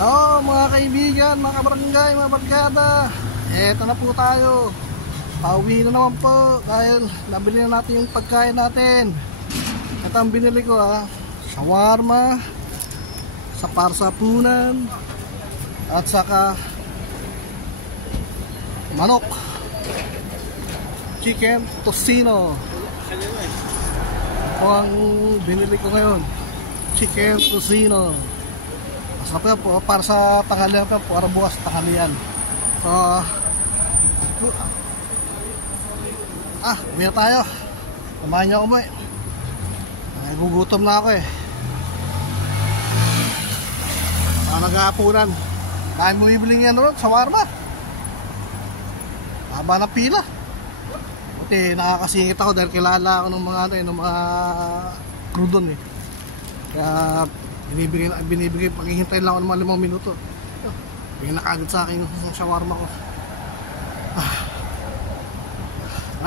Hello mga kaibigan, mga kabarangay, mga barkada. Eto na po tayo. Pauwi na naman po dahil nabili na natin yung pagkain natin. Ito ang binili ko shawarma sa parsapunan at saka manok, chicken tocino. Ito ang binili ko ngayon, chicken tocino. Masarap po para sa tanghalian po, para bukas tanghalian. So uwi na tayo. Samahan niyo ako mo gugutom na ako nag-aapunan. Dahil bumibiling yan ron, shawarma. Haba na pila. Buti nakakasingit ako dahil kilala ako ng mga crew doon Kaya binibigay, paghihintay lang ako ng mga 5 minuto. Bigyan na kagad sa akin yung shawarma ko.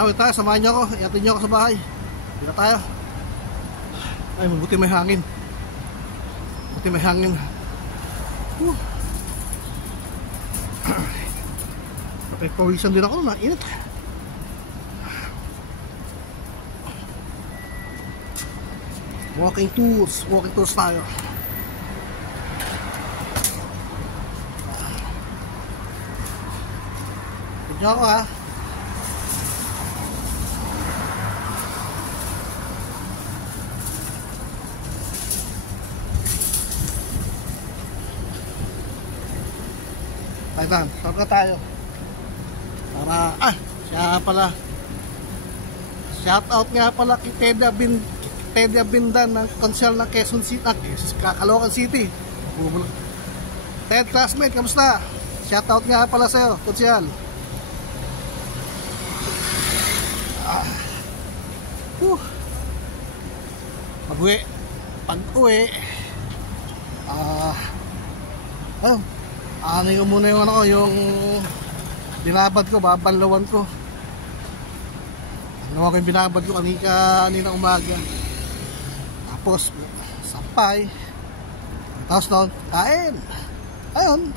Wait tayo, samahan nyo ako. Iatid nyo ako sa bahay. Hindi na tayo. Ay, mabuti may hangin. Mabuti may hangin. Pawisan din ako, mainit. Walking tours tayo. Tignan ako Taiwan, sarap na tayo. Para, siya pala. Shout out nga pala kay Tedia Bindan ng Konsyal ng Quezon City, Caloocan City. Ted, classmate, kamusta? Shout out nga pala sa'yo, Konsyal. Pag-uwi, ano ko muna yung binabad ko, babanlawan ko. Ano ko yung binabad ko kanina umaga. Tapos sampay. Tapos doon, kain. Ayun.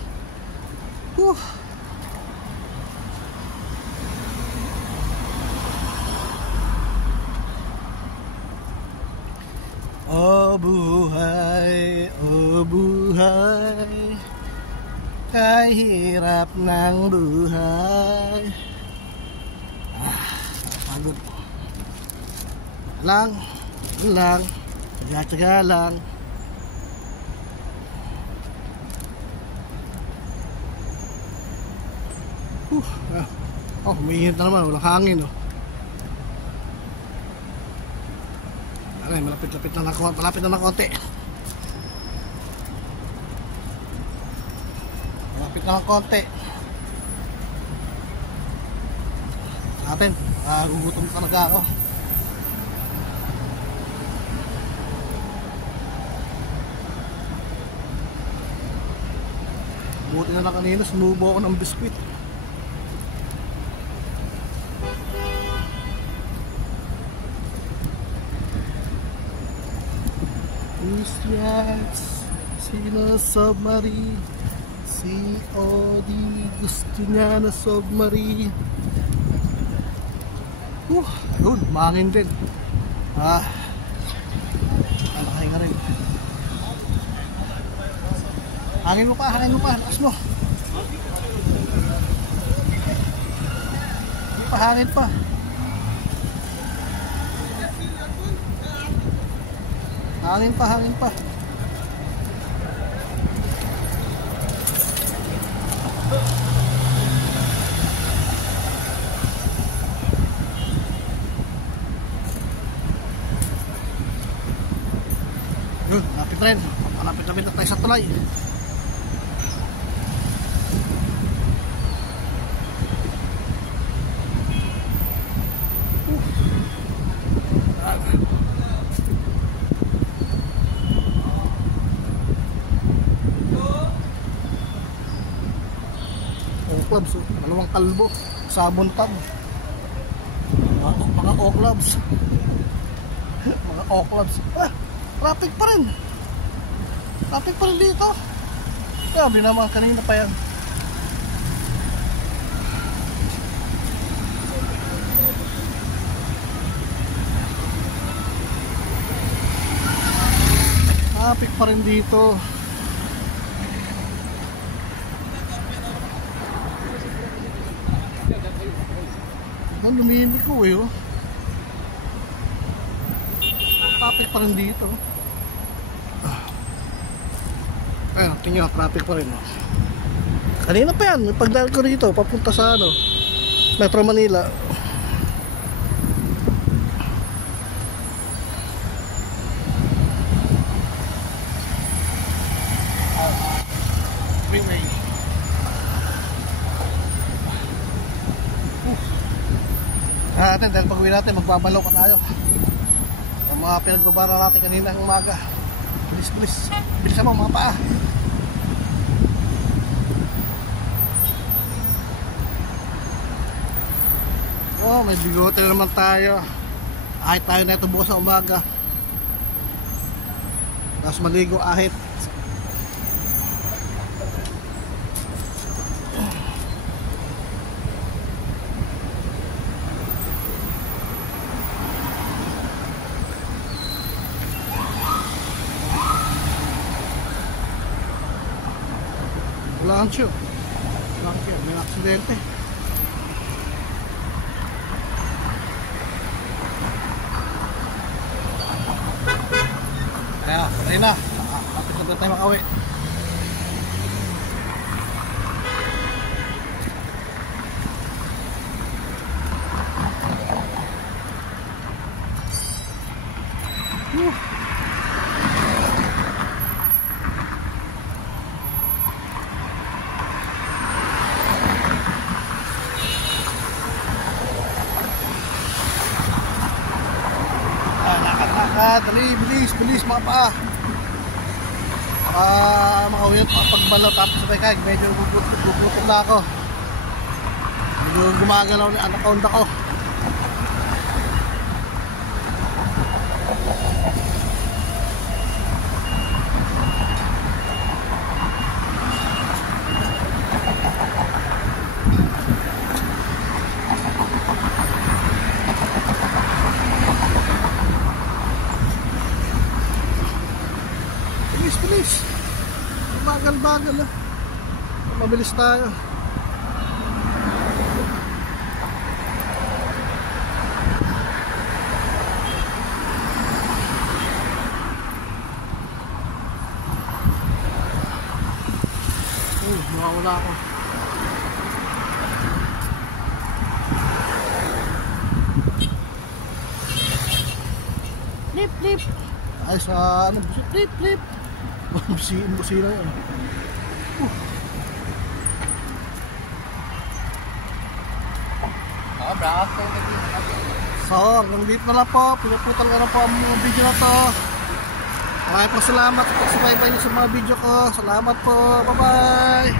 Oh buhay, oh buhay, kahirap ng buhay. Pagod lang, tsaga-tsaga lang. Umiinit na naman, walang hangin malapit na ng konti. Malapit na ng konti sa atin. Gugutom talaga ako. Buti na lang kanina sumubo ako ng biskwit. Sino submarine? COD, gusto niya na submarine. Ayun, mahangin din. Malaki nga rin. Hangin mo pa, lakas mo. Hindi pa, hangin pa. Hangin pa. Malapit na tayo sa tulay. Clubs, dalawang kalbo, sabon tab, mga O-clubs. Mga O-clubs. Traffic pa rin dito. Sabi naman, kanina pa yan. Traffic pa rin dito. Ang lumihindi ko eh, oh. Traffic pa rin dito. Ayun, tingnan, traffic pa rin, oh. Kanina pa yan, may pagdaan ko rito papunta sa ano, Metro Manila. Freeway. Natin, dahil pag-uwi natin magbabalaw pa tayo. Ang mga pinagbabara natin kanina ng umaga. Bilis mo mga paa. Oh, may bigote na naman tayo. Ahit tayo na ito bukas sa umaga. Tapos maligo ahit. Wala kang siyo. May aksidente. Ayun na. Lapit na tayo makauwi. Dali, bilis mga paa. Makauwi at pagbalaw tapos sabay kag medyo bubutol na ako. Medyo gumagalaw na anaconda ko. Bilis. Bagal na. Mabilis tayo. Nawawala ako. Flip. Ay sa ano, flip. Busina yun. Bravo. So, hanggang dito na lang po. Pinuputan ko na po ang mga video na to. Maraming po salamat sa pagsubaybay niyo sa mga video ko. Salamat po. Bye-bye.